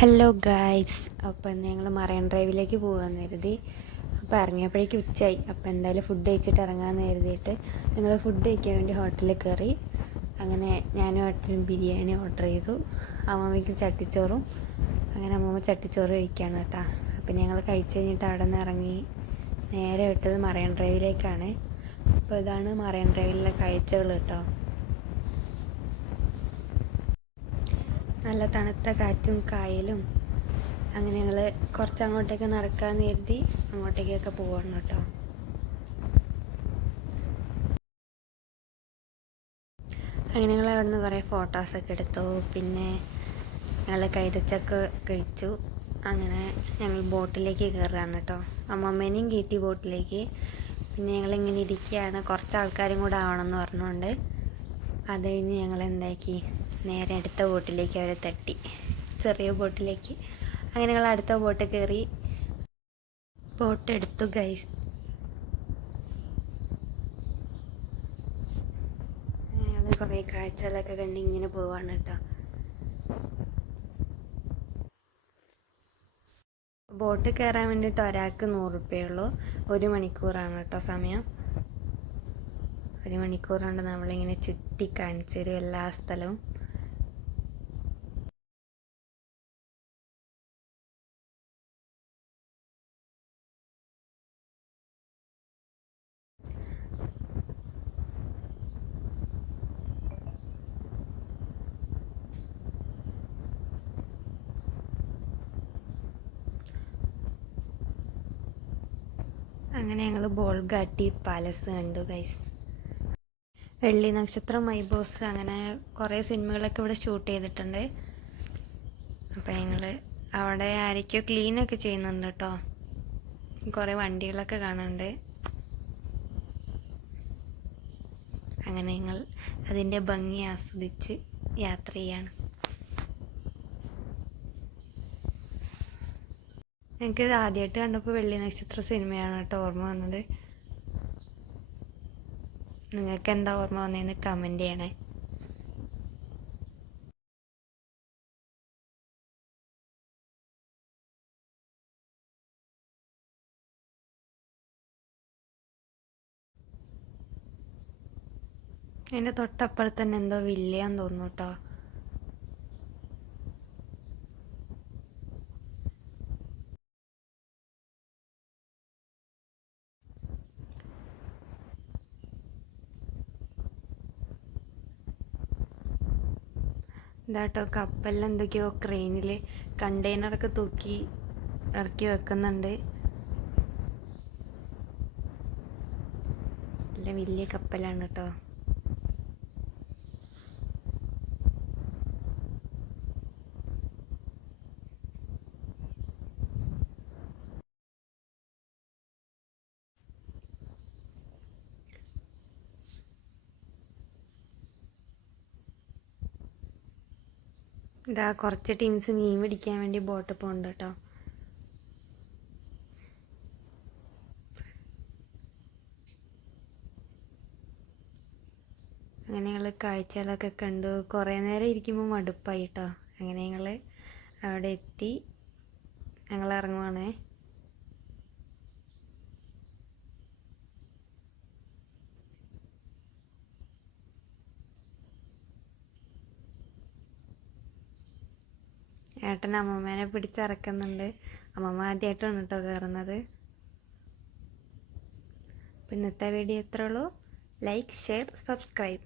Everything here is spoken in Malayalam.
ഹലോ ഗായ്സ്, അപ്പം ഞങ്ങൾ മറൈൻ ഡ്രൈവിലേക്ക് പോകാമെന്ന് കരുതി. അപ്പോൾ ഇറങ്ങിയപ്പോഴേക്കും ഉച്ചയായി. അപ്പോൾ എന്തായാലും ഫുഡ് കഴിച്ചിട്ട് ഇറങ്ങാമെന്ന് കരുതിയിട്ട് ഞങ്ങൾ ഫുഡ് കഴിക്കാൻ വേണ്ടി ഹോട്ടലിൽ കയറി. അങ്ങനെ ഞാനും ഏട്ടനും ബിരിയാണി ഓർഡർ ചെയ്തു. അമ്മമ്മയ്ക്ക് ചട്ടിച്ചോറും. അങ്ങനെ അമ്മമ്മ ചട്ടിച്ചോറ് കഴിക്കുകയാണ് കേട്ടോ. അപ്പം ഞങ്ങൾ കഴിച്ച് കഴിഞ്ഞിട്ട് അവിടെ നിന്ന് ഇറങ്ങി നേരെ വിട്ടത് മറൈൻ ഡ്രൈവിലേക്കാണ്. അപ്പോൾ ഇതാണ് മറൈൻ ഡ്രൈവിലെ കാഴ്ചകൾ കേട്ടോ. നല്ല തണുത്ത കാറ്റും കായലും. അങ്ങനെ ഞങ്ങൾ കുറച്ച് അങ്ങോട്ടേക്ക് നടക്കാമെന്ന് കരുതി അങ്ങോട്ടേക്കൊക്കെ പോകണം കേട്ടോ. അങ്ങനെ ഞങ്ങൾ അവിടെ നിന്ന് കുറേ ഫോട്ടോസൊക്കെ എടുത്തു. പിന്നെ ഞങ്ങൾ കൈതച്ചക്ക കഴിച്ചു. അങ്ങനെ ഞങ്ങൾ ബോട്ടിലേക്ക് കയറുകയാണ് കേട്ടോ. അമ്മമ്മേനെയും കയറ്റി ബോട്ടിലേക്ക്. പിന്നെ ഞങ്ങളിങ്ങനെ ഇരിക്കുകയാണ്. കുറച്ച് ആൾക്കാരും കൂടെ ആവണമെന്ന് പറഞ്ഞുകൊണ്ട് അത് കഴിഞ്ഞ് ഞങ്ങൾ എന്താക്കി, നേരെ അടുത്ത ബോട്ടിലേക്ക് അവരെ തട്ടി, ചെറിയ ബോട്ടിലേക്ക്. അങ്ങനെ ഞങ്ങൾ അടുത്ത ബോട്ട് കയറി ബോട്ട് എടുത്തു ഗൈസ്. ഞങ്ങൾ കുറേ കാഴ്ചകളൊക്കെ കണ്ട് ഇങ്ങനെ പോവാണ് കേട്ടോ. ബോട്ട് കയറാൻ വേണ്ടിയിട്ട് ഒരാൾക്ക് 100 രൂപയുള്ളൂ. 1 മണിക്കൂറാണ് കേട്ടോ സമയം. 1 മണിക്കൂർ കൊണ്ട് നമ്മളിങ്ങനെ ചുറ്റി കാണിച്ചു തരും എല്ലാ സ്ഥലവും. അങ്ങനെ ഞങ്ങൾ ബോൾഗാട്ടി പാലസ് കണ്ടു ഗൈസ്. വെള്ളി നക്ഷത്രം, മൈബോസ്, അങ്ങനെ കുറേ സിനിമകളൊക്കെ ഇവിടെ ഷൂട്ട് ചെയ്തിട്ടുണ്ട്. അപ്പോൾ ഞങ്ങൾ അവിടെ ആരൊക്കെയോ ക്ലീനൊക്കെ ചെയ്യുന്നുണ്ട് കേട്ടോ. കുറേ വണ്ടികളൊക്കെ കാണുന്നുണ്ട്. അങ്ങനെ ഞങ്ങൾ അതിൻ്റെ ഭംഗി ആസ്വദിച്ച് യാത്ര ചെയ്യാണ്. എനിക്കിത് ആദ്യമായിട്ട് കണ്ടപ്പോൾ വെള്ളി നക്ഷത്ര സിനിമയാണ് കേട്ടോ ഓർമ്മ വന്നത്. നിങ്ങൾക്ക് എന്താ ഓർമ്മ വന്നതെന്ന് കമൻറ്റ് ചെയ്യണേ. അതിൻ്റെ തൊട്ടപ്പുറത്ത് തന്നെ എന്തോ വില്ലയാന്ന് തോന്നുന്നു കേട്ടോ. ഇതാട്ടോ കപ്പലിൽ എന്തൊക്കെയോ ക്രെയിനിൽ കണ്ടെയ്നറൊക്കെ തൂക്കി ഇറക്കി വെക്കുന്നുണ്ട്. നല്ല വലിയ കപ്പലാണ് കേട്ടോ. ഇതാ കുറച്ച് ടീംസ് മീൻ പിടിക്കാൻ വേണ്ടി ബോട്ടിൽ പോകുന്നുണ്ട് കേട്ടോ. അങ്ങനെ ഞങ്ങൾ കാഴ്ചകളൊക്കെ കണ്ടു. കുറേ നേരം ഇരിക്കുമ്പോൾ മടുപ്പായി കേട്ടോ. അങ്ങനെ ഞങ്ങൾ അവിടെ എത്തി. ഞങ്ങൾ ഇറങ്ങുവാണേ. ഏട്ടൻ അമ്മമ്മേനെ പിടിച്ചിറക്കുന്നുണ്ട്. അമ്മമ്മ ആദ്യമായിട്ടാണ് കേട്ടോ കയറുന്നത്. അപ്പോൾ ഇന്നത്തെ വീഡിയോ ഇത്രേ ഉള്ളൂ. Like, share, subscribe.